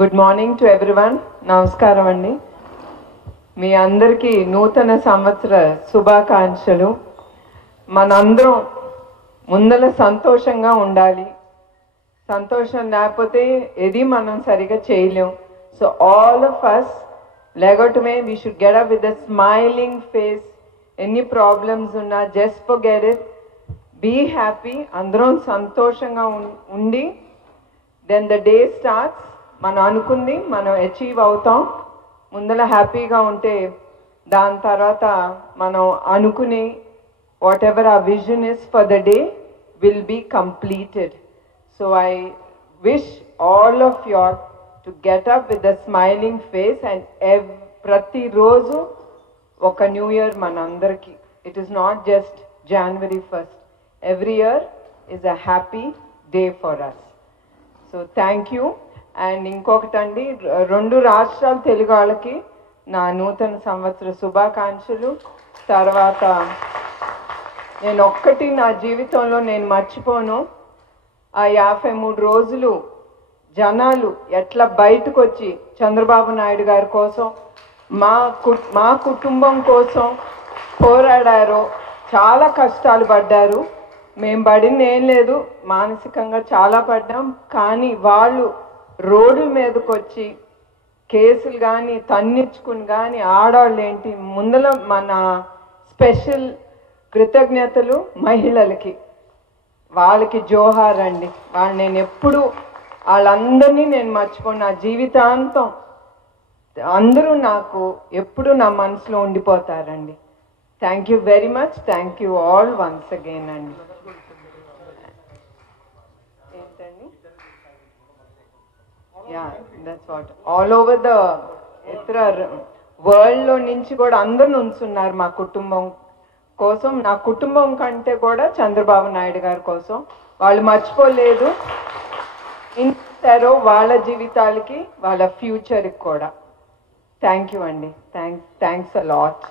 Good morning to everyone. నమస్కారం అండి. మీ అందరికీ నూతన సంవత్సర శుభాకాంక్షలు. మనందరం ముందర సంతోషంగా ఉండాలి. సంతోషం లేకపోతే ఏది మనం సరిగా చేయలేం. సో ఆల్ ఆఫ్ అస్ లేగటమే we should get up with a smiling face. ఎన్ని ప్రాబ్లమ్స్ ఉన్నా just forget it, be happy. అందరం సంతోషంగా ఉండి దెన్ ద డే స్టార్ట్స్. మనం అనుకుంది మనం అచీవ్ అవుతాం. ముందర హ్యాపీగా ఉంటే దాని తర్వాత మనం అనుకునే వాట్ ఎవర్ ఆ vision is for the day will be completed. So I wish all of your to get up with the smiling face and ప్రతిరోజు ఒక న్యూ ఇయర్ మనందరికీ. It is not just January 1st. Every year is a happy day for us. So thank you. And ఇంకొకటండి, 2 రాష్ట్రాల తెలుగు వాళ్ళకి నా నూతన సంవత్సర శుభాకాంక్షలు. తర్వాత నేను ఒక్కటి నా జీవితంలో నేను మర్చిపోను, ఆ 53 రోజులు జనాలు ఎట్లా బయటకు వచ్చి చంద్రబాబు నాయుడు గారి కోసం మా కుటుంబం కోసం పోరాడారో. చాలా కష్టాలు పడ్డారు. మేము పడింది ఏం లేదు, మానసికంగా చాలా పడ్డాం. కానీ వాళ్ళు రోడ్ల మీదకి వచ్చి కేసులు కానీ తన్నించుకుని కానీ ఆడవాళ్ళు ఏంటి ముందల మన స్పెషల్ కృతజ్ఞతలు మహిళలకి. వాళ్ళకి జోహార్ అండి. వాళ్ళు నేను ఎప్పుడు వాళ్ళందరినీ నేను మర్చిపోను. నా జీవితాంతం అందరూ నాకు ఎప్పుడు నా మనసులో ఉండిపోతారండి. Thank you very much. Thank you all once again అండి. ఏంటండి? Yeah, that's what. All over the వరల్డ్లో నుంచి కూడా అందరూ ఉంచున్నారు మా కుటుంబం కోసం. నా కుటుంబం కంటే కూడా చంద్రబాబు నాయుడు గారి కోసం వాళ్ళు మర్చిపోలేదు. ఇంటారో వాళ్ళ జీవితాలకి వాళ్ళ ఫ్యూచర్కి కూడా. థ్యాంక్ యూ అండి. Thanks a lot.